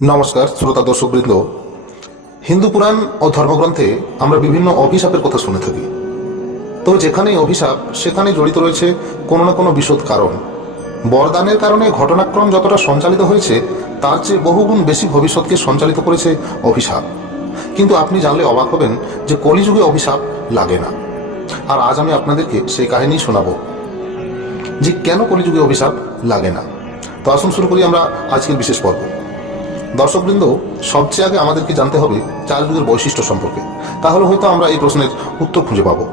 নমস্কার, শ্রোতা দর্শকবৃন্দ। হিন্দু পুরাণ ও ধর্মগ্রন্থে আমরা বিভিন্ন অভিশাপের কথা শুনে থাকি। তবে যেখানেই অভিশাপ সেখানে জড়িত রয়েছে কোনো না কোনো বিশদ কারণ। বরদানের কারণে ঘটনাক্রম যতটা সঞ্চালিত হয়েছে, তার চেয়ে বহুগুণ বেশি ভবিষ্যৎকে সঞ্চালিত করেছে অভিশাপ। কিন্তু আপনি জানলে অবাক হবেন যে কলিযুগে অভিশাপ লাগে না। আর আজ আমি আপনাদেরকে সেই কাহিনী শোনাবো যে কেন কলিযুগে অভিশাপ লাগে না। তো আসুন শুরু করি আমরা আজকের বিশেষ পর্ব। দর্শকবৃন্দ, সবচেয়ে আগে আমাদেরকে জানতে হবে চার যুগের বৈশিষ্ট্য সম্পর্কে। তাহলে হয়তো আমরা এই প্রশ্নের উত্তর খুঁজে পাব।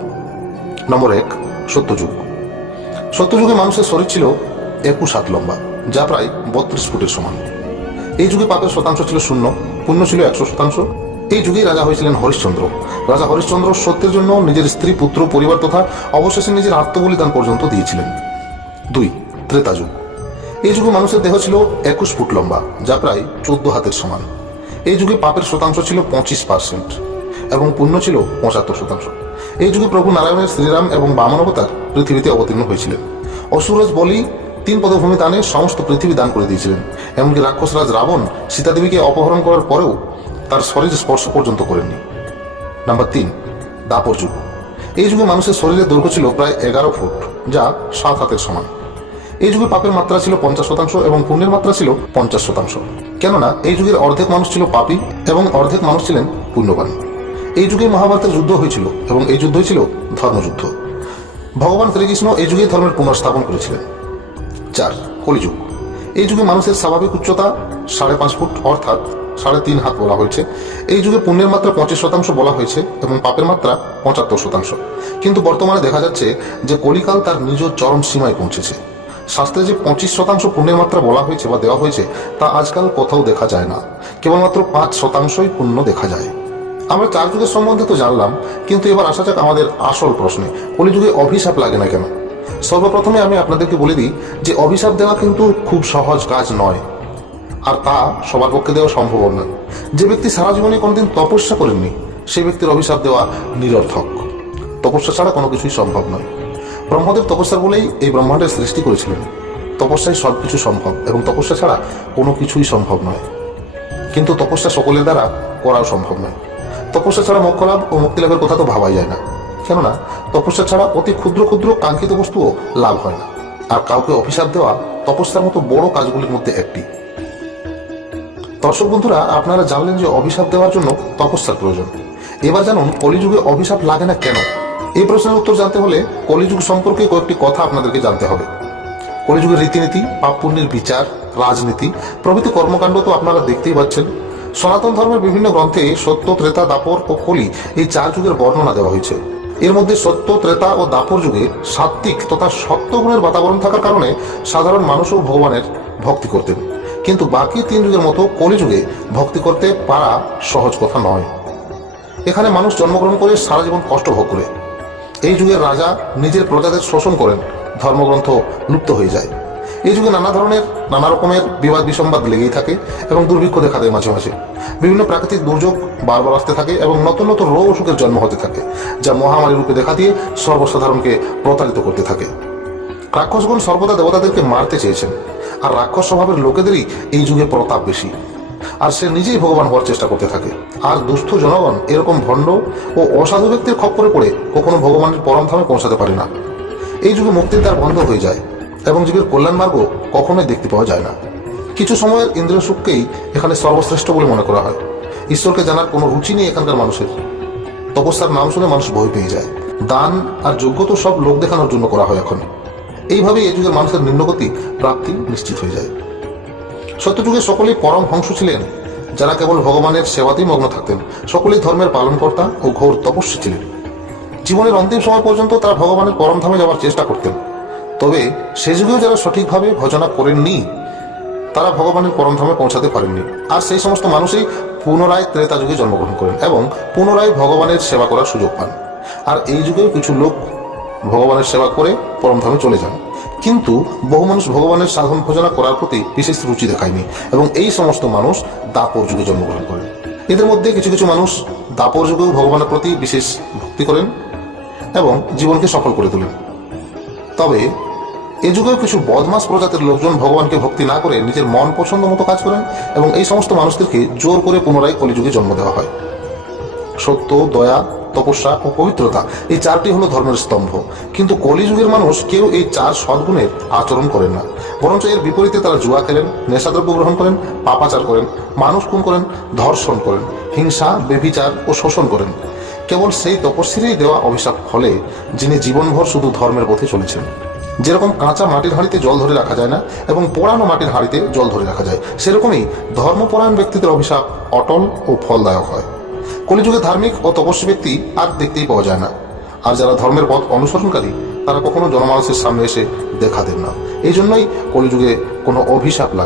নম্বর এক, সত্যযুগ। সত্যযুগে মানুষের শরীর ছিল একুশ হাত লম্বা, যা প্রায় বত্রিশ ফুটের সমান। এই যুগে পাপের শতাংশ ছিল শূন্য, পুণ্য ছিল একশো শতাংশ। এই যুগেই রাজা হয়েছিলেন হরিশ্চন্দ্র। রাজা হরিশ্চন্দ্র সত্যের জন্য নিজের স্ত্রী, পুত্র, পরিবার তথা অবশেষে নিজের আত্মবলিদান পর্যন্ত দিয়েছিলেন। দুই, ত্রেতা যুগ। এই যুগে মানুষের দেহ ছিল একুশ ফুট লম্বা, যা প্রায় চোদ্দ হাতের সমান। এই যুগে পাপের শতাংশ ছিল পঁচিশ পার্সেন্ট এবং পুণ্য ছিল পঁচাত্তর শতাংশ। এই যুগে প্রভু নারায়ণের শ্রীরাম এবং বামন অবতার পৃথিবীতে অবতীর্ণ হয়েছিলেন। অসুরজ বলি তিন পদভূমি দানে সমস্ত পৃথিবী দান করে দিয়েছিলেন, এমনকি রাক্ষসরাজ রাবণ সীতাদেবীকে অপহরণ করার পরেও তার শরীর স্পর্শ পর্যন্ত করেননি। নাম্বার তিন, দাপর যুগ। এই যুগে মানুষের শরীরের দৈর্ঘ্য ছিল প্রায় এগারো ফুট, যা সাত হাতের সমান। এই যুগে পাপের মাত্রা ছিল পঞ্চাশ শতাংশ এবং পুণ্যের মাত্রা ছিল পঞ্চাশ শতাংশ। কেননা, এই যুগের অর্ধেক মানুষ ছিল পাপী এবং অর্ধেক মানুষ ছিলেন পুণ্যবান। এই যুগে মহাভারতের যুদ্ধ হয়েছিল এবং এই যুদ্ধই ছিল ধর্মযুদ্ধ। ভগবান শ্রীকৃষ্ণ এই যুগে ধর্মের পুনর্স্থাপন করেছিলেন। চার, কলিযুগ। এই যুগে মানুষের স্বাভাবিক উচ্চতা সাড়ে পাঁচ ফুট, অর্থাৎ সাড়ে তিন হাত বলা হয়েছে। এই যুগে পুণ্যের মাত্রা পঁচিশ শতাংশ বলা হয়েছে এবং পাপের মাত্রা পঁচাত্তর শতাংশ। কিন্তু বর্তমানে দেখা যাচ্ছে যে কলিকাল তার নিজ চরম সীমায় পৌঁছেছে। শাস্ত্রে যে পঁচিশ শতাংশ পুণ্যের মাত্রা বলা হয়েছে বা দেওয়া হয়েছে, তা আজকাল কোথাও দেখা যায় না। কেবলমাত্র পাঁচ শতাংশই পুণ্য দেখা যায়। আমরা চার যুগের সম্বন্ধে তো জানলাম, কিন্তু এবার আসা যাক আমাদের আসল প্রশ্নে। কলিযুগে অভিশাপ লাগে না কেন? সর্বপ্রথমে আমি আপনাদেরকে বলে দিই যে অভিশাপ দেওয়া কিন্তু খুব সহজ কাজ নয়। আর তা সবার পক্ষে দেওয়া সম্ভব নয় যে ব্যক্তি সারা জীবনে কোনোদিন তপস্যা করেননি সেই ব্যক্তির অভিশাপ দেওয়া নিরর্থক। তপস্যা ছাড়া কোনো কিছুই সম্ভব নয়। ব্রহ্মদেব তপস্যা বলেই এই ব্রহ্মাণ্ডের সৃষ্টি করেছিলেন। তপস্যায় সব কিছু সম্ভব এবং তপস্যা ছাড়া কোনো কিছুই সম্ভব নয়। কিন্তু তপস্যা সকলের দ্বারা করাও সম্ভব নয়। তপস্যা ছাড়া মোক্ষ ও মুক্তি লাভের কথা তো ভাবাই যায় না। কেননা, তপস্যা ছাড়া অতি ক্ষুদ্র ক্ষুদ্র কাঙ্ক্ষিত বস্তুও লাভ হয় না। আর কাউকে অভিশাপ দেওয়া তপস্যার মতো বড় কাজগুলির মধ্যে একটি। দর্শক বন্ধুরা, আপনারা জানলেন যে অভিশাপ দেওয়ার জন্য তপস্যার প্রয়োজন। এবার জানুন, কলিযুগে অভিশাপ লাগে না কেন? এই প্রশ্নের উত্তর জানতে হলে কলিযুগ সম্পর্কে কয়েকটি কথা আপনাদেরকে জানতে হবে। কলিযুগের রীতিনীতি পাপ পুণ্যের বিচার, রাজনীতি, প্রভৃতি কর্মকাণ্ড তো আপনারা দেখতেই পাচ্ছেন। সনাতন ধর্মের বিভিন্ন গ্রন্থে সত্য, ত্রেতা, দাপর ও কলি এই চার যুগের বর্ণনা দেওয়া হয়েছে। এর মধ্যে সত্য, ত্রেতা ও দাপর যুগে সাত্ত্বিক তথা সত্যগুণের বাতাবরণ থাকার কারণে সাধারণ মানুষও ভগবানের ভক্তি করতেন। কিন্তু বাকি তিন যুগের মতো কলিযুগে ভক্তি করতে পারা সহজ কথা নয়। এখানে মানুষ জন্মগ্রহণ করে সারা জীবন কষ্ট ভোগ করে। এই যুগের রাজা নিজের প্রজাদের শোষণ করেন, ধর্মগ্রন্থ লুপ্ত হয়ে যায়। এই যুগে নানা ধরনের, নানা রকমের বিবাদ বিসম্বাদ লেগেই থাকে এবং দুর্ভিক্ষ দেখা দেয় মাঝে মাঝে। বিভিন্ন প্রাকৃতিক দুর্যোগ বারবার আসতে থাকে এবং নতুন নতুন রোগ অসুখের জন্ম হতে থাকে, যা মহামারী রূপে দেখা দিয়ে সর্বসাধারণকে প্রতারিত করতে থাকে। রাক্ষসগণ সর্বদা দেবতাদেরকে মারতে চেয়েছেন, আর রাক্ষস স্বভাবের লোকেদেরই এই যুগে প্রতাপ বেশি। আর সে নিজেই ভগবান হওয়ার চেষ্টা করতে থাকে। আর দুস্থ জনগণ এরকম ভণ্ড ও অসাধু ব্যক্তির খপ্পরে পড়ে কখনো ভগবানের পরম ধামে পৌঁছাতে পারে না। এই যুগে মুক্তির দ্বার বন্ধ হয়ে যায় এবং যুগের কল্যাণ মার্গ কখনোই দেখতে পাওয়া যায় না। কিছু সময়ের ইন্দ্রিয় সুখকেই এখানে সর্বশ্রেষ্ঠ বলে মনে করা হয়। ঈশ্বরকে জানার কোনো রুচি নেই এখানকার মানুষের। তপস্যার নাম শুনে মানুষ ভয় পেয়ে যায়। দান আর যোগ্য তো সব লোক দেখানোর জন্য করা হয় এখন। এইভাবে এই যুগের মানুষের নিম্নগতি প্রাপ্তি নিশ্চিত হয়ে যায়। সত্যযুগে সকলেই পরম হংস ছিলেন, যারা কেবল ভগবানের সেবাতেই মগ্ন থাকতেন। সকলেই ধর্মের পালনকর্তা ও ঘোর তপস্বী ছিলেন। জীবনের অন্তিম সময় পর্যন্ত তারা ভগবানের পরম ধামে যাওয়ার চেষ্টা করতেন। তবে সে যুগেও যারা সঠিকভাবে ভজনা করেননি, তারা ভগবানের পরম ধামে পৌঁছাতে পারেননি। আর সেই সমস্ত মানুষই পুনরায় ত্রেতা যুগে জন্মগ্রহণ করেন এবং পুনরায় ভগবানের সেবা করার সুযোগ পান। আর এই যুগেও কিছু লোক ভগবানের সেবা করে পরমধামে চলে যান। কিন্তু বহু মানুষ ভগবানের সাধন ভজনা করার প্রতি বিশেষ রুচি দেখায়নি এবং এই সমস্ত মানুষ দাপর যুগে জন্মগ্রহণ করেন। এদের মধ্যে কিছু কিছু মানুষ দাপর যুগেও ভগবানের প্রতি বিশেষ ভক্তি করেন এবং জীবনকে সফল করে তোলেন। তবে এ যুগেও কিছু বদমাস প্রজাতির লোকজন ভগবানকে ভক্তি না করে নিজের মন পছন্দ মতো কাজ করেন এবং এই সমস্ত মানুষদেরকে জোর করে পুনরায় কলিযুগে জন্ম দেওয়া হয়। সত্য, দয়া তপস্যা ও পবিত্রতা, এই চারটি হলো ধর্মের স্তম্ভ। কিন্তু কলিযুগের মানুষ কেউ এই চার সদ্গুণের আচরণ করেন না। বরঞ্চ এর বিপরীতে তারা জুয়া খেলেন, নেশাদ্রব্য গ্রহণ করেন, পাপাচার করেন, মানুষ খুন করেন, ধর্ষণ করেন, হিংসা বেবিচার ও শোষণ করেন। কেবল সেই তপস্বীরই দেওয়া অভিশাপ ফলে যিনি জীবনভর শুধু ধর্মের পথে চলেছেন। যেরকম কাঁচা মাটির হাঁড়িতে জল ধরে রাখা যায় না এবং পোড়ানো মাটির হাঁড়িতে জল ধরে রাখা যায়, সেরকমই ধর্মপরায়ণ ব্যক্তিদের অভিশাপ অটল ও ফলদায়ক হয়। কলিযুগে ধার্মিক ও তপস্বী ব্যক্তি আর দেখতেই পাওয়া যায় না। আর যারা ধর্মের পথ অনুসরণকারী, তারা কখনো জনমানুষের সামনে এসে দেখা দেন না। এই জন্যই কলিযুগে কোনো অভিশাপ লাগে